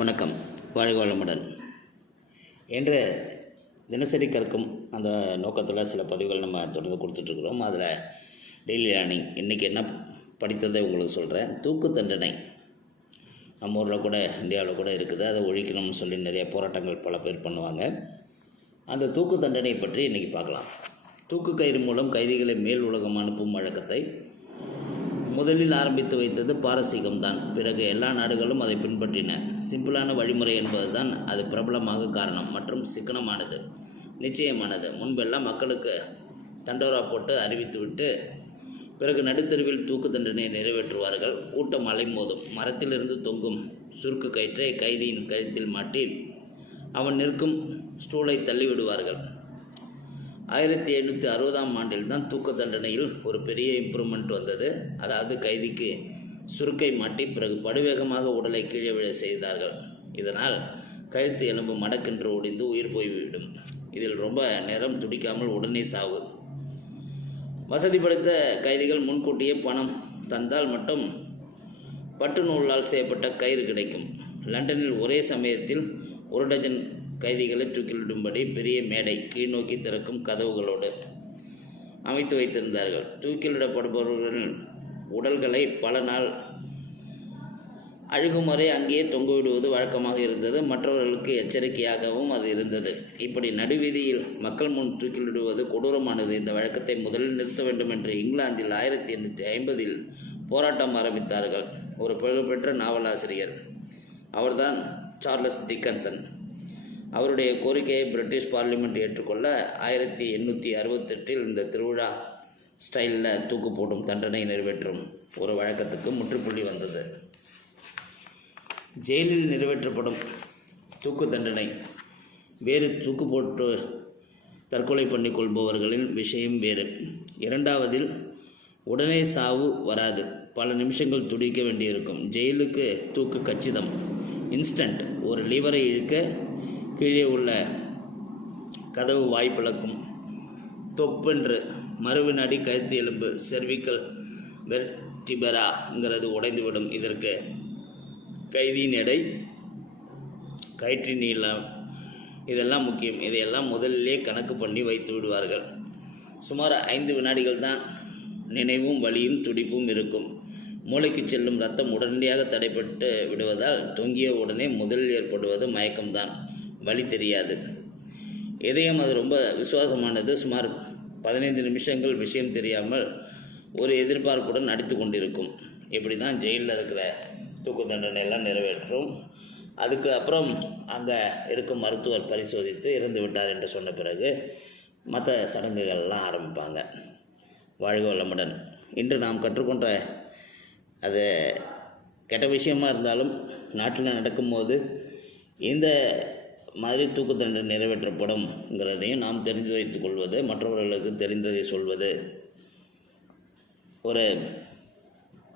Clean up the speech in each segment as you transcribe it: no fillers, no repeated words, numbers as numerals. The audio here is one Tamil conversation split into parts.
வணக்கம். வாழ்க வளமுடன். என்ற தினசரி கற்கும் அந்த நோக்கத்தில் சில பதிவுகள் நம்ம தொடர்ந்து கொடுத்துட்ருக்குறோம். அதில் டெய்லி லேர்னிங் இன்றைக்கி என்ன படித்ததை உங்களுக்கு சொல்கிறேன். தூக்கு தண்டனை நம்ம ஊரில் கூட இந்தியாவில் கூட இருக்குது. அதை ஒழிக்கணும்னு சொல்லி நிறைய போராட்டங்கள் பல பேர் பண்ணுவாங்க. அந்த தூக்கு தண்டனை பற்றி இன்றைக்கி பார்க்கலாம். தூக்கு கயிறு மூலம் கைதிகளை மேல் உலகம் அனுப்பும் வழக்கத்தை முதலில் ஆரம்பித்து வைத்தது பாரசீகம்தான். பிறகு எல்லா நாடுகளும் அதை பின்பற்றின. சிம்பிளான வழிமுறை என்பதுதான் அது பிரபலமாக காரணம் மற்றும் சிக்கனமானது, நிச்சயமானது. முன்பெல்லாம் மக்களுக்கு தண்டோரா போட்டு அறிவித்துவிட்டு பிறகு நடுத்தருவில் தூக்கு தண்டனையை நிறைவேற்றுவார்கள். கூட்டம் அலைமோதும். மரத்திலிருந்து தொங்கும் சுருக்கு கயிற்றை கைதியின் கழுத்தில் மாட்டி அவன் நிற்கும் ஸ்டூலை தள்ளிவிடுவார்கள். 1760ஆம் ஆண்டில் தான் தூக்கு தண்டனையில் ஒரு பெரிய இம்ப்ரூவ்மெண்ட் வந்தது. அதாவது கைதிக்கு சுருக்கை மாட்டி பிறகு படுவேகமாக உடலை கீழே விழ செய்தார்கள். இதனால் கழுத்து எலும்பு மடக்கென்று ஒடிந்து உயிர் போய்விடும். இதில் ரொம்ப நேரம் துடிக்காமல் உடனே சாவு. வசதி படைத்த கைதிகள் முன்கூட்டியே பணம் தந்தால் மட்டும் பட்டு நூலால் செய்யப்பட்ட கயிறு கிடைக்கும். லண்டனில் ஒரே சமயத்தில் 1 டஜன் கைதிகளை தூக்கிலிடும்படி பெரிய மேடை கீழ்நோக்கி திறக்கும் கதவுகளோடு அமைத்து வைத்திருந்தார்கள். தூக்கிலிடப்படுபவர்களின் உடல்களை பல நாள் அழுகும் வரை அங்கேயே தொங்கவிடுவது வழக்கமாக இருந்தது. மற்றவர்களுக்கு எச்சரிக்கையாகவும் அது இருந்தது. இப்படி நடுவீதியில் மக்கள் முன் தூக்கிலிடுவது கொடூரமானது. இந்த வழக்கத்தை முதலில் நிறுத்த வேண்டும் என்று இங்கிலாந்தில் 1850இல் போராட்டம் ஆரம்பித்தார்கள். ஒரு புகழ்பெற்ற நாவலாசிரியர், அவர்தான் சார்லஸ் டிக்கன்சன். அவருடைய கோரிக்கையை பிரிட்டிஷ் பார்லிமெண்ட் ஏற்றுக்கொள்ள 1868இல் இந்த திருவிழா ஸ்டைலில் தூக்கு போடும் தண்டனை நிறைவேற்றும் ஒரு வழக்கத்துக்கு முற்றுப்புள்ளி வந்தது. ஜெயிலில் நிறைவேற்றப்படும் தூக்கு தண்டனை வேறு, தூக்கு போட்டு தற்கொலை பண்ணி கொள்பவர்களின் விஷயம் வேறு. இரண்டாவதில் உடனே சாவு வராது. பல நிமிஷங்கள் துடிக்க வேண்டியிருக்கும். ஜெயிலுக்கு தூக்கு கச்சிதம், இன்ஸ்டன்ட். ஒரு லிவரை இழுக்க கீழே உள்ள கதவு வாய்ப்பிழக்கும். தொப்பென்று மறுவினாடி கழுத்து எலும்பு செர்விக்கல் வெர்டிபராங்கிறது உடைந்துவிடும். இதற்கு கைதியின் எடை, கயிற்றின் நீளம், இதெல்லாம் முக்கியம். இதையெல்லாம் முதலிலே கணக்கு பண்ணி வைத்து விடுவார்கள். சுமார் 5 வினாடிகள் தான் நினைவும் வலியும் துடிப்பும் இருக்கும். மூளைக்கு செல்லும் இரத்தம் உடனடியாக தடைப்பட்டு விடுவதால் தொங்கிய உடனே முதலில் ஏற்படுவது மயக்கம்தான், வலி தெரியாது. இதயம் அது ரொம்ப விசுவாசமானது. சுமார் 15 நிமிஷங்கள் விஷயம் தெரியாமல் ஒரு எதிர்பார்ப்புடன் நடித்து கொண்டிருக்கும். இப்படி தான் ஜெயிலில் இருக்கிற தூக்கு தண்டனையெல்லாம் நிறைவேற்றும். அதுக்கு அப்புறம் அங்கே இருக்கும் மருத்துவர் பரிசோதித்து இறந்து விட்டார் என்று சொன்ன பிறகு மற்ற சடங்குகள்லாம் ஆரம்பிப்பாங்க. வாழ்க வளமுடன். இன்று நாம் கற்றுக்கொண்ட அது கெட்ட விஷயமாக இருந்தாலும் நாட்டில் நடக்கும்போது இந்த மாதிரி தூக்கு தண்டனை நிறைவேற்றப்படும்ங்கிறதையும் நாம் தெரிந்து வைத்துக் கொள்வது, மற்றவர்களுக்கு தெரிந்ததை சொல்வது ஒரு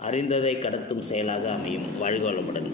அறிந்ததை கடத்தும் செயலாக அமையும். வாழ்க வளமுடன்.